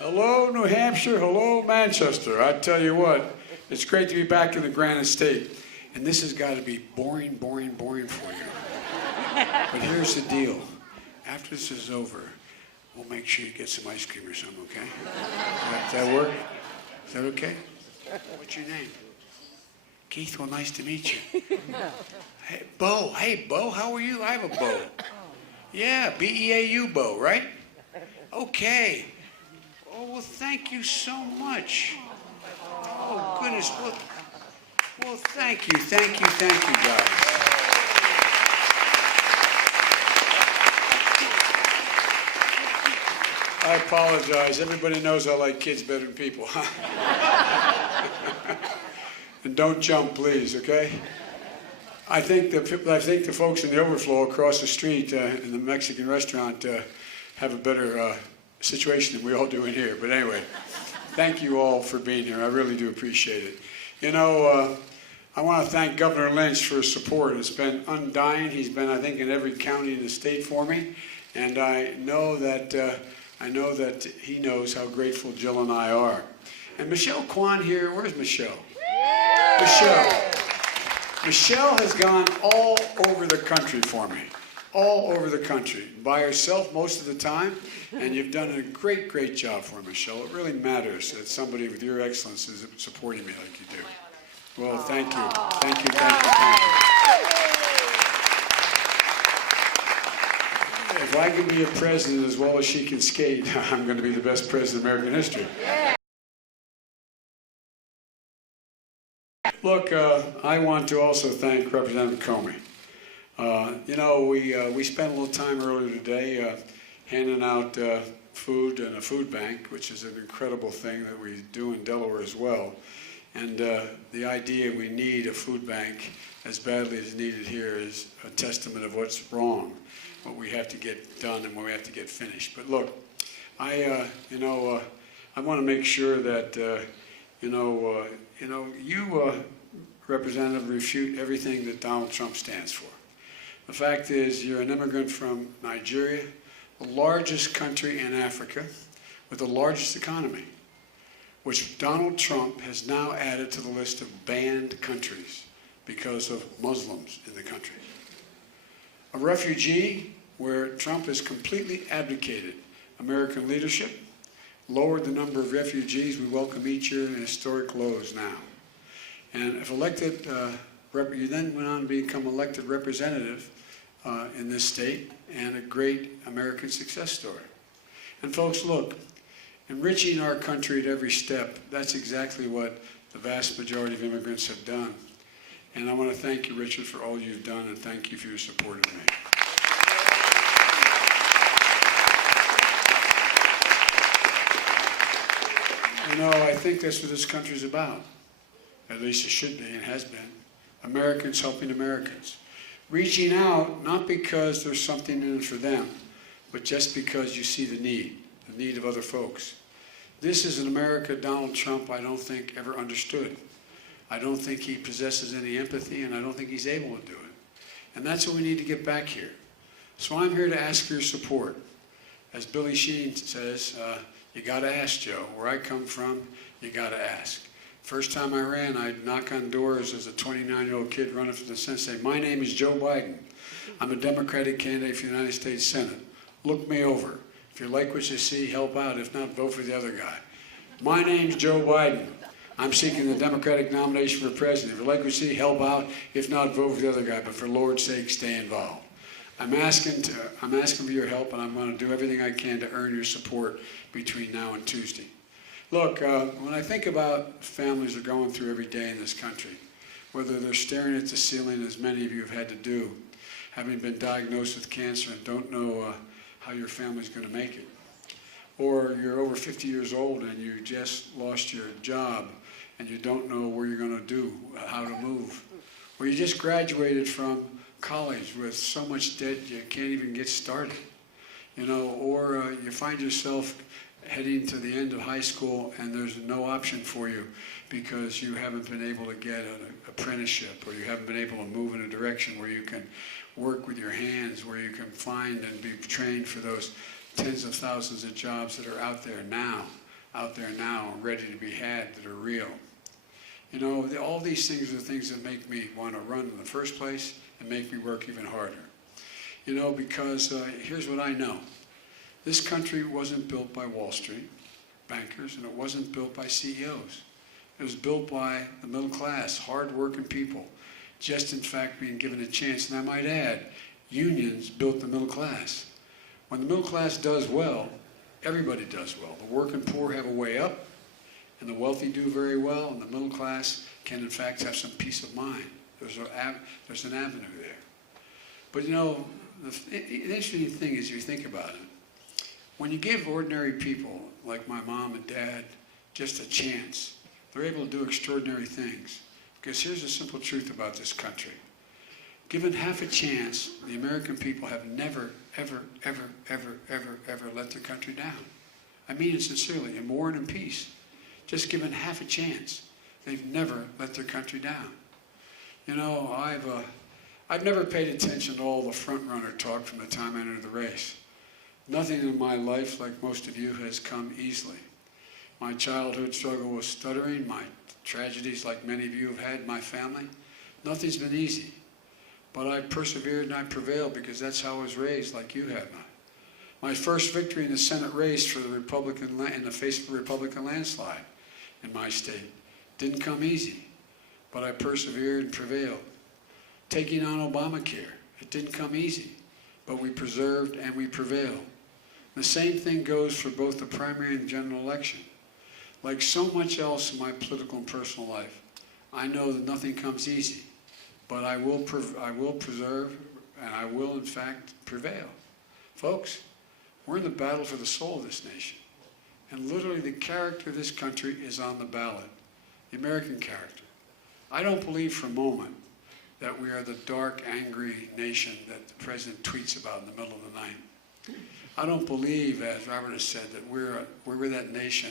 Hello, New Hampshire. Hello, Manchester. I tell you what, it's great to be back in the Granite State. And this has got to be boring, boring, boring for you. But here's the deal. After this is over, we'll make sure you get some ice cream or something, okay? Does that work? Is that okay? What's your name? Keith, well, nice to meet you. Hey, Bo. Hey, Bo, how are you? I have a Bo. Yeah, B-E-A-U, Bo, right? Okay. Oh, well, thank you so much. Oh, goodness. Well, thank you, guys. I apologize. Everybody knows I like kids better than people. And don't jump, please, okay? I think the folks in the overflow across the street in the Mexican restaurant have a better situation than we all do in here. But anyway, thank you all for being here. I really do appreciate it. You know, I want to thank Governor Lynch for his support. It's been undying. He's been, I think, in every county in the state for me, and I know that he knows how grateful Jill and I are. And Michelle Kwan here, where's Michelle? Michelle has gone all over the country for me, all over the country, by herself most of the time, and you've done a great, great job for Michelle. It really matters that somebody with your excellence is supporting me like you do. Well, thank you. Thank you. If I can be a president as well as she can skate, I'm going to be the best president in American history. Look, I want to also thank Representative Comey. You know, we spent a little time earlier today handing out food in a food bank, which is an incredible thing that we do in Delaware as well. And the idea we need a food bank as badly as needed here is a testament of what's wrong, what we have to get done and what we have to get finished. But look, I want to make sure that you Representative, refute everything that Donald Trump stands for. The fact is, you're an immigrant from Nigeria, the largest country in Africa, with the largest economy, which Donald Trump has now added to the list of banned countries because of Muslims in the country. A refugee where Trump has completely abdicated American leadership, lowered the number of refugees we welcome each year in historic lows now. And if elected, you then went on to become elected representative in this state and a great American success story. And folks, look, enriching our country at every step, that's exactly what the vast majority of immigrants have done. And I want to thank you, Richard, for all you've done, and thank you for your support of me. You know, I think that's what this country's about. At least it should be and has been. Americans helping Americans. Reaching out, not because there's something in it for them, but just because you see the need of other folks. This is an America Donald Trump, I don't think, ever understood. I don't think he possesses any empathy, and I don't think he's able to do it. And that's what we need to get back here. So I'm here to ask for your support. As Billy Sheen says, you got to ask, Joe. Where I come from, you got to ask. First time I ran, I'd knock on doors as a 29-year-old kid running for the Senate, say, my name is Joe Biden. I'm a Democratic candidate for the United States Senate. Look me over. If you like what you see, help out. If not, vote for the other guy. My name's Joe Biden. I'm seeking the Democratic nomination for president. If you like what you see, help out. If not, vote for the other guy. But for Lord's sake, stay involved. I'm asking for your help, and I'm going to do everything I can to earn your support between now and Tuesday. Look, when I think about families are going through every day in this country, whether they're staring at the ceiling, as many of you have had to do, having been diagnosed with cancer and don't know how your family's going to make it, or you're over 50 years old and you just lost your job and you don't know where you're going to do, how to move, or you just graduated from college with so much debt you can't even get started, you know, or you find yourself heading to the end of high school and there's no option for you because you haven't been able to get an apprenticeship, or you haven't been able to move in a direction where you can work with your hands, where you can find and be trained for those tens of thousands of jobs that are out there now out there now and ready to be had that are real. You know, all these things are the things that make me want to run in the first place and make me work even harder. You know, because here's what I know. This country wasn't built by Wall Street bankers, and it wasn't built by CEOs. It was built by the middle class, hard-working people, just in fact being given a chance. And I might add, unions built the middle class. When the middle class does well, everybody does well. The working poor have a way up, and the wealthy do very well, and the middle class can in fact have some peace of mind. There's an avenue there. But you know, the interesting thing is, you think about it, when you give ordinary people like my mom and dad just a chance, they're able to do extraordinary things. Because here's the simple truth about this country. Given half a chance, the American people have never, ever, ever, ever, ever, ever let their country down. I mean it sincerely, in war and in peace. Just given half a chance, they've never let their country down. You know, I've never paid attention to all the front-runner talk from the time I entered the race. Nothing in my life, like most of you, has come easily. My childhood struggle with stuttering, my tragedies like many of you have had in my family, nothing's been easy. But I persevered and I prevailed because that's how I was raised, like you have. My first victory in the Senate race for the Republican, in the face of the Republican landslide in my state didn't come easy, but I persevered and prevailed. Taking on Obamacare, it didn't come easy, but we preserved and we prevailed. The same thing goes for both the primary and general election. Like so much else in my political and personal life, I know that nothing comes easy, but I will preserve and I will in fact prevail. Folks, we're in the battle for the soul of this nation. And literally the character of this country is on the ballot, the American character. I don't believe for a moment that we are the dark, angry nation that the president tweets about in the middle of the night. I don't believe, as Robert has said, that we're that nation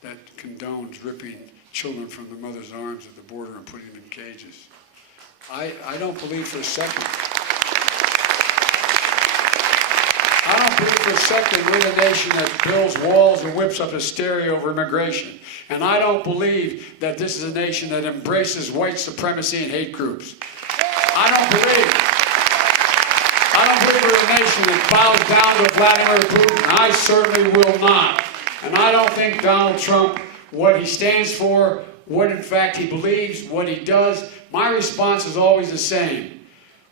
that condones ripping children from their mother's arms at the border and putting them in cages. I don't believe for a second. I don't believe for a second we're the nation that builds walls and whips up hysteria over immigration. And I don't believe that this is a nation that embraces white supremacy and hate groups. I don't believe we're a nation that bows down to Vladimir Putin. I certainly will not. And I don't think Donald Trump, what he stands for, what in fact he believes, what he does, my response is always the same.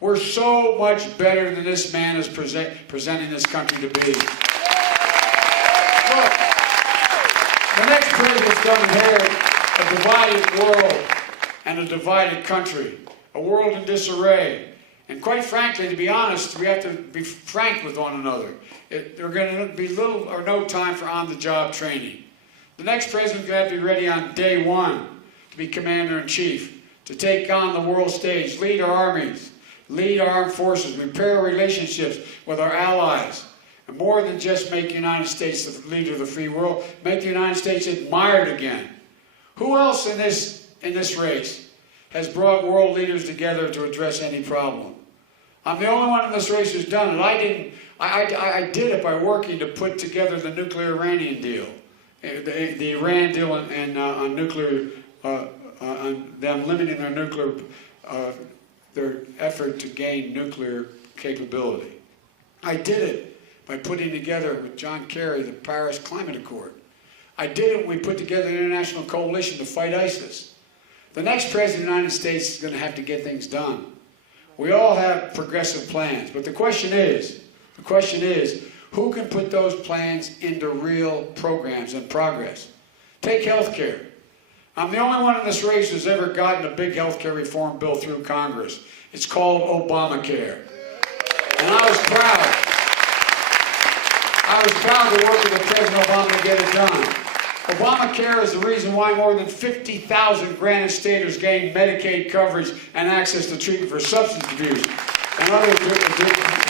We're so much better than this man is presenting this country to be. Look, the next president's going to inherit a divided world and a divided country, a world in disarray. And quite frankly, to be honest, we have to be frank with one another. There's going to be little or no time for on-the-job training. The next president's going to have to be ready on day one to be commander-in-chief, to take on the world stage, lead our armies, lead our armed forces, repair relationships with our allies, and more than just make the United States the leader of the free world, make the United States admired again. Who else in this race has brought world leaders together to address any problem? I'm the only one in this race who's done it. I did it by working to put together the nuclear Iranian deal, the Iran deal on nuclear, on them limiting their nuclear, their effort to gain nuclear capability. I did it by putting together with John Kerry the Paris Climate Accord. I did it when we put together an international coalition to fight ISIS. The next president of the United States is going to have to get things done. We all have progressive plans, but the question is, who can put those plans into real programs and progress? Take health care. I'm the only one in this race who's ever gotten a big health care reform bill through Congress. It's called Obamacare. And I was proud. I was proud to work with President Obama to get it done. Obamacare is the reason why more than 50,000 granite staters gained Medicaid coverage and access to treatment for substance abuse and other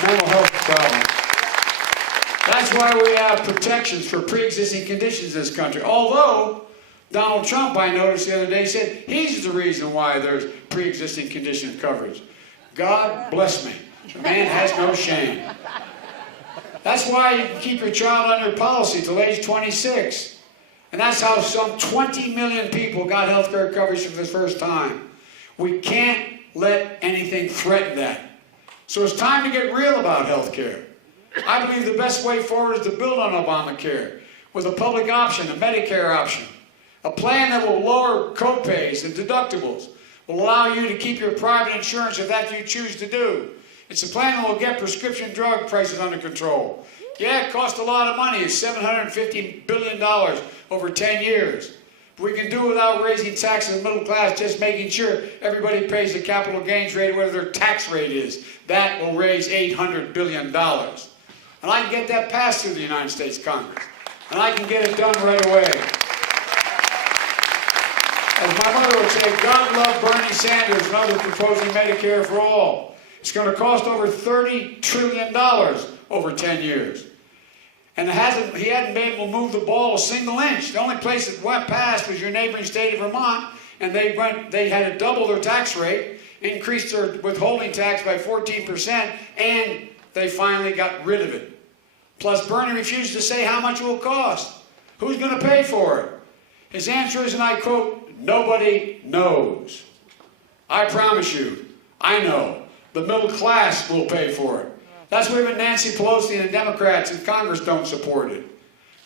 mental health problems. That's why we have protections for pre-existing conditions in this country. Although Donald Trump, I noticed the other day, said he's the reason why there's pre-existing condition coverage. God bless me. The man has no shame. That's why you can keep your child on your policy till age 26. And that's how some 20 million people got health care coverage for the first time. We can't let anything threaten that. So it's time to get real about health care. I believe the best way forward is to build on Obamacare with a public option, a Medicare option, a plan that will lower co-pays and deductibles, will allow you to keep your private insurance if that's what you choose to do. It's a plan that will get prescription drug prices under control. Yeah, it costs a lot of money. It's $750 billion over 10 years. But we can do it without raising taxes on the middle class, just making sure everybody pays the capital gains rate, whatever their tax rate is. That will raise $800 billion. And I can get that passed through the United States Congress. And I can get it done right away. As my mother would say, God love Bernie Sanders and others proposing Medicare for all. It's going to cost over $30 trillion over 10 years. And he hadn't been able to move the ball a single inch. The only place that went past was your neighboring state of Vermont, and they had to double their tax rate, increased their withholding tax by 14%, and they finally got rid of it. Plus, Bernie refused to say how much it will cost. Who's going to pay for it? His answer is, and I quote, "Nobody knows." I promise you, I know. The middle class will pay for it. That's why even Nancy Pelosi and the Democrats in Congress don't support it.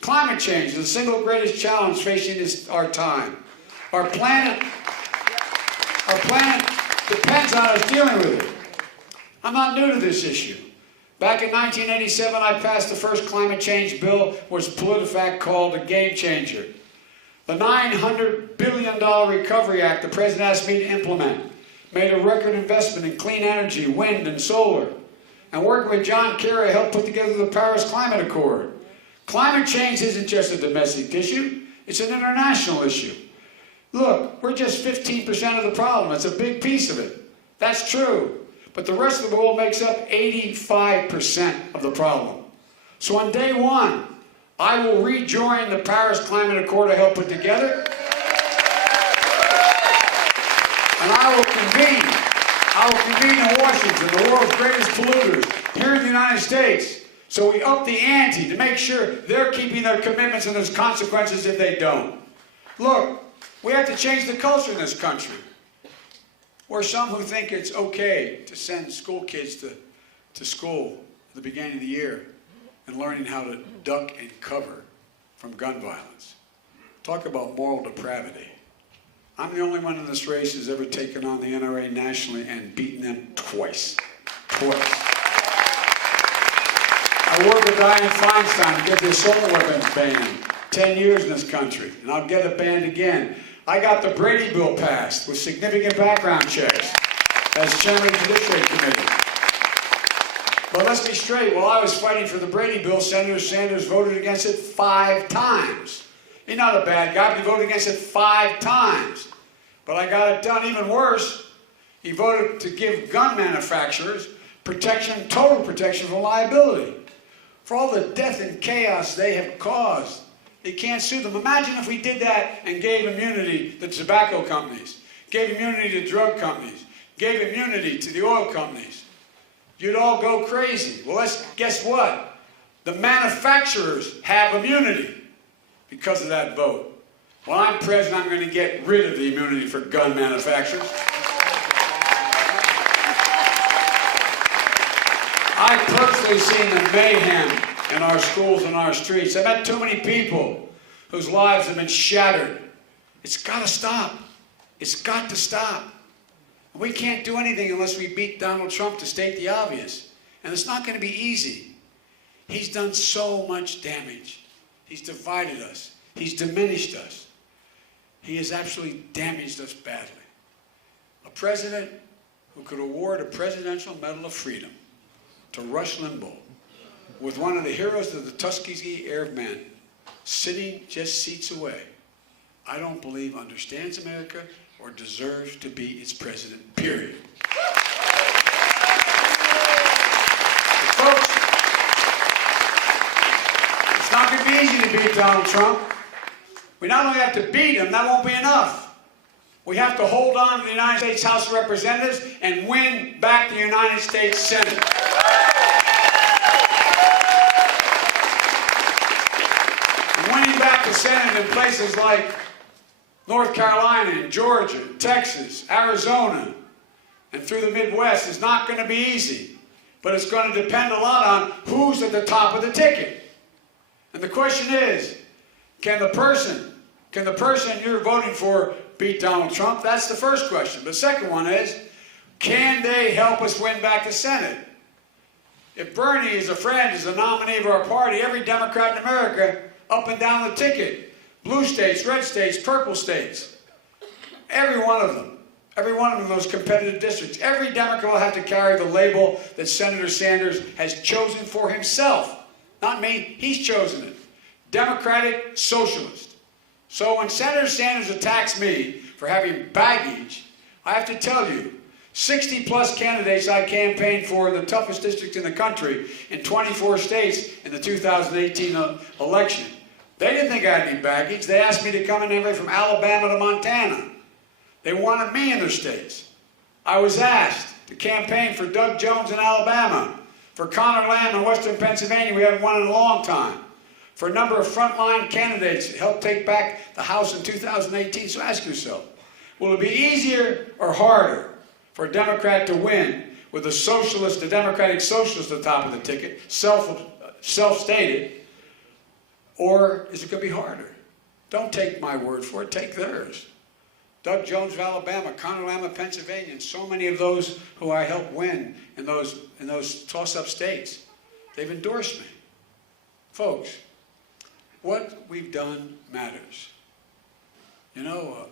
Climate change is the single greatest challenge facing our time. Our planet depends on us dealing with it. I'm not new to this issue. Back in 1987, I passed the first climate change bill, which PolitiFact called a game changer. The $900 billion Recovery Act the President asked me to implement made a record investment in clean energy, wind, and solar. And working with John Kerry, I helped put together the Paris Climate Accord. Climate change isn't just a domestic issue, it's an international issue. Look, we're just 15% of the problem. It's a big piece of it. That's true. But the rest of the world makes up 85% of the problem. So on day one, I will rejoin the Paris Climate Accord I helped put together. And I will convene in Washington, the world's greatest polluters, here in the United States. So we up the ante to make sure they're keeping their commitments and there's consequences if they don't. Look, we have to change the culture in this country. Or some who think it's okay to send school kids to school at the beginning of the year and learning how to duck and cover from gun violence. Talk about moral depravity. I'm the only one in this race who's ever taken on the NRA nationally and beaten them twice. Twice. I worked with Dianne Feinstein to get the assault weapons banned. 10 years in this country, and I'll get it banned again. I got the Brady bill passed with significant background checks as chairman of the Judiciary Committee. But let's be straight, while I was fighting for the Brady bill, Senator Sanders voted against it 5 times. He's not a bad guy, but he voted against it 5 times. But I got it done even worse. He voted to give gun manufacturers protection, total protection from liability. For all the death and chaos they have caused, they can't sue them. Imagine if we did that and gave immunity to tobacco companies, gave immunity to drug companies, gave immunity to the oil companies. You'd all go crazy. Well, guess what? The manufacturers have immunity because of that vote. When I'm president, I'm going to get rid of the immunity for gun manufacturers. I've personally seen the mayhem in our schools and our streets. I've met too many people whose lives have been shattered. It's got to stop. It's got to stop. We can't do anything unless we beat Donald Trump, to state the obvious. And it's not going to be easy. He's done so much damage. He's divided us. He's diminished us. He has absolutely damaged us badly. A president who could award a Presidential Medal of Freedom to Rush Limbaugh with one of the heroes of the Tuskegee Airmen sitting just seats away, I don't believe understands America or deserves to be its president, period. Folks, it's not going to be easy to beat Donald Trump. We not only have to beat him, that won't be enough. We have to hold on to the United States House of Representatives and win back the United States Senate. Winning back the Senate in places like North Carolina and Georgia, Texas, Arizona, and through the Midwest is not going to be easy. But it's going to depend a lot on who's at the top of the ticket. And the question is, can the person you're voting for beat Donald Trump? That's the first question. The second one is, can they help us win back the Senate? If Bernie is a friend, is a nominee of our party, every Democrat in America, up and down the ticket, blue states, red states, purple states, every one of them in those competitive districts, every Democrat will have to carry the label that Senator Sanders has chosen for himself. Not me, he's chosen it. Democratic Socialist. So when Senator Sanders attacks me for having baggage, I have to tell you, 60-plus candidates I campaigned for in the toughest districts in the country in 24 states in the 2018 election. They didn't think I had any baggage. They asked me to come in everywhere from Alabama to Montana. They wanted me in their states. I was asked to campaign for Doug Jones in Alabama, for Connor Lamb in Western Pennsylvania, we haven't won in a long time, for a number of frontline candidates that helped take back the House in 2018. So ask yourself, will it be easier or harder for a Democrat to win with a socialist, a Democratic Socialist at the top of the ticket, self-stated, or is it going to be harder? Don't take my word for it, take theirs. Doug Jones of Alabama, Connor Lamb of Pennsylvania, and so many of those who I helped win in those toss-up states, they've endorsed me. Folks, what we've done matters. You know,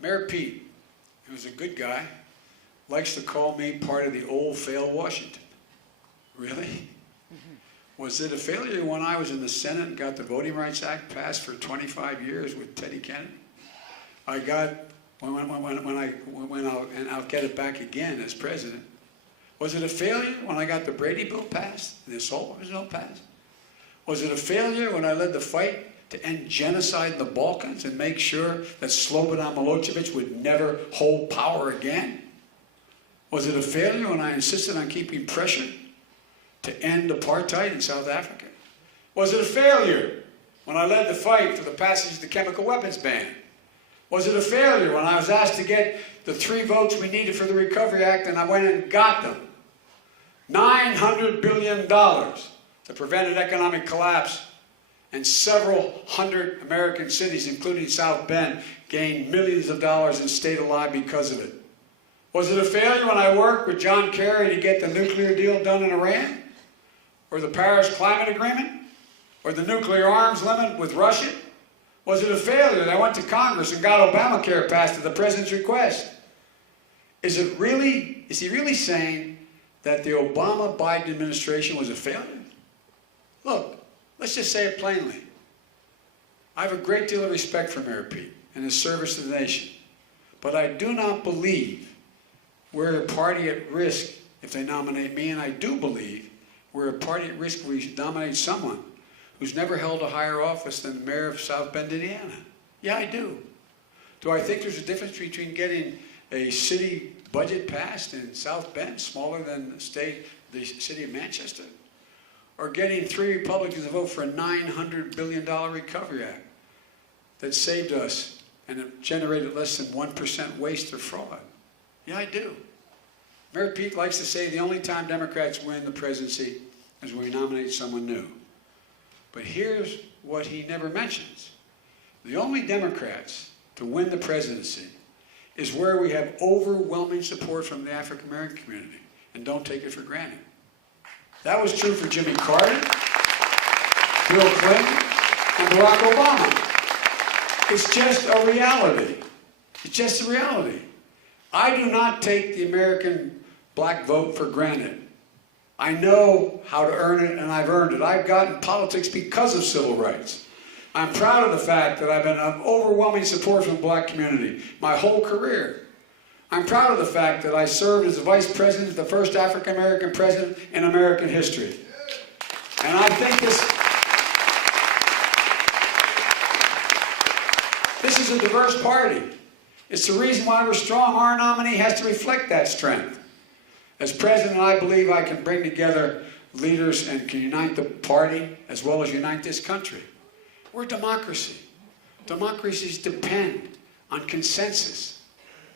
Mayor Pete, who was a good guy, likes to call me part of the old failed Washington. Really? Was it a failure when I was in the Senate and got the Voting Rights Act passed for 25 years with Teddy Kennedy? I got, and I'll get it back again as president. Was it a failure when I got the Brady bill passed, the assault weapons bill passed? Was it a failure when I led the fight to end genocide in the Balkans and make sure that Slobodan Milosevic would never hold power again? Was it a failure when I insisted on keeping pressure to end apartheid in South Africa? Was it a failure when I led the fight for the passage of the chemical weapons ban? Was it a failure when I was asked to get the 3 votes we needed for the Recovery Act and I went and got them? $900 billion to prevent an economic collapse, and several hundred American cities, including South Bend, gained millions of dollars and stayed alive because of it. Was it a failure when I worked with John Kerry to get the nuclear deal done in Iran? Or the Paris Climate Agreement? Or the nuclear arms limit with Russia? Was it a failure that I went to Congress and got Obamacare passed at the president's request? Is he really saying that the Obama-Biden administration was a failure? Look, let's just say it plainly. I have a great deal of respect for Mayor Pete and his service to the nation, but I do not believe we're a party at risk if they nominate me, and I do believe we're a party at risk if we nominate someone who's never held a higher office than the mayor of South Bend, Indiana. Yeah, I do. Do I think there's a difference between getting a city budget passed in South Bend, smaller than the city of Manchester, or getting 3 Republicans to vote for a $900 billion Recovery Act that saved us and it generated less than 1% waste or fraud? Yeah, I do. Mayor Pete likes to say the only time Democrats win the presidency is when we nominate someone new. But here's what he never mentions. The only Democrats to win the presidency is where we have overwhelming support from the African American community, and don't take it for granted. That was true for Jimmy Carter, Bill Clinton, and Barack Obama. It's just a reality. It's just a reality. I do not take the American black vote for granted. I know how to earn it, and I've earned it. I've gotten politics because of civil rights. I'm proud of the fact that I've been an overwhelming support from the black community my whole career. I'm proud of the fact that I served as the vice president, the first African American president in American history. And I think this is a diverse party. It's the reason why we're strong. Our nominee has to reflect that strength. As president, I believe I can bring together leaders and can unite the party as well as unite this country. We're a democracy. Democracies depend on consensus.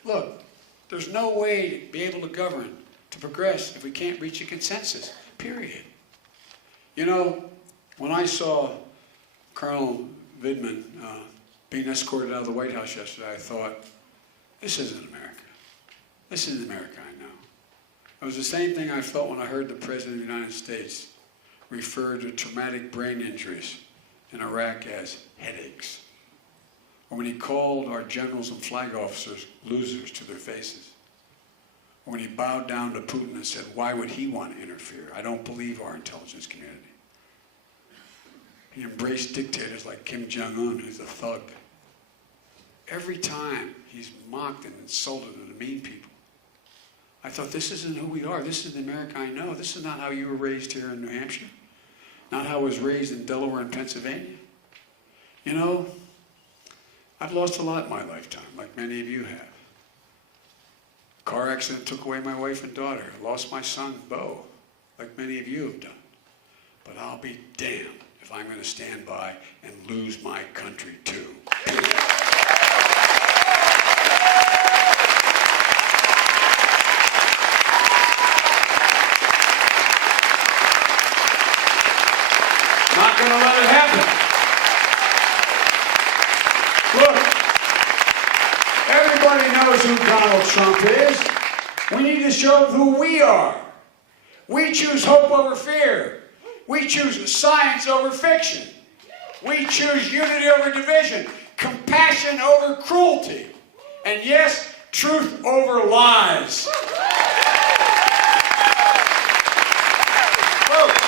Look, there's no way to be able to govern, to progress, if we can't reach a consensus, period. You know, when I saw Colonel Vindman being escorted out of the White House yesterday, I thought, this isn't America. This isn't the America I know. It was the same thing I felt when I heard the President of the United States refer to traumatic brain injuries in Iraq as headaches. Or when he called our generals and flag officers losers to their faces. Or when he bowed down to Putin and said, why would he want to interfere? I don't believe our intelligence community. He embraced dictators like Kim Jong-un, who's a thug. Every time he's mocked and insulted and demeaned people. I thought, this isn't who we are. This is the America I know. This is not how you were raised here in New Hampshire. Not how I was raised in Delaware and Pennsylvania. You know, I've lost a lot in my lifetime, like many of you have. Car accident took away my wife and daughter. I lost my son, Bo, like many of you have done. But I'll be damned if I'm going to stand by and lose my country too. Not going to let it happen. Look, everybody knows who Donald Trump is. We need to show who we are. We choose hope over fear. We choose science over fiction. We choose unity over division, compassion over cruelty, and yes, truth over lies. Folks,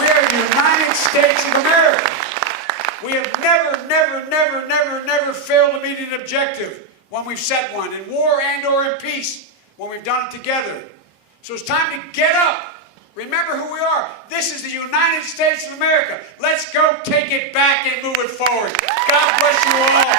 we are the United States of America. We have never failed to meet an objective when we've set one, in war and or in peace, when we've done it together. So it's time to get up. Remember who we are. This is the United States of America. Let's go take it back and move it forward. God bless you all.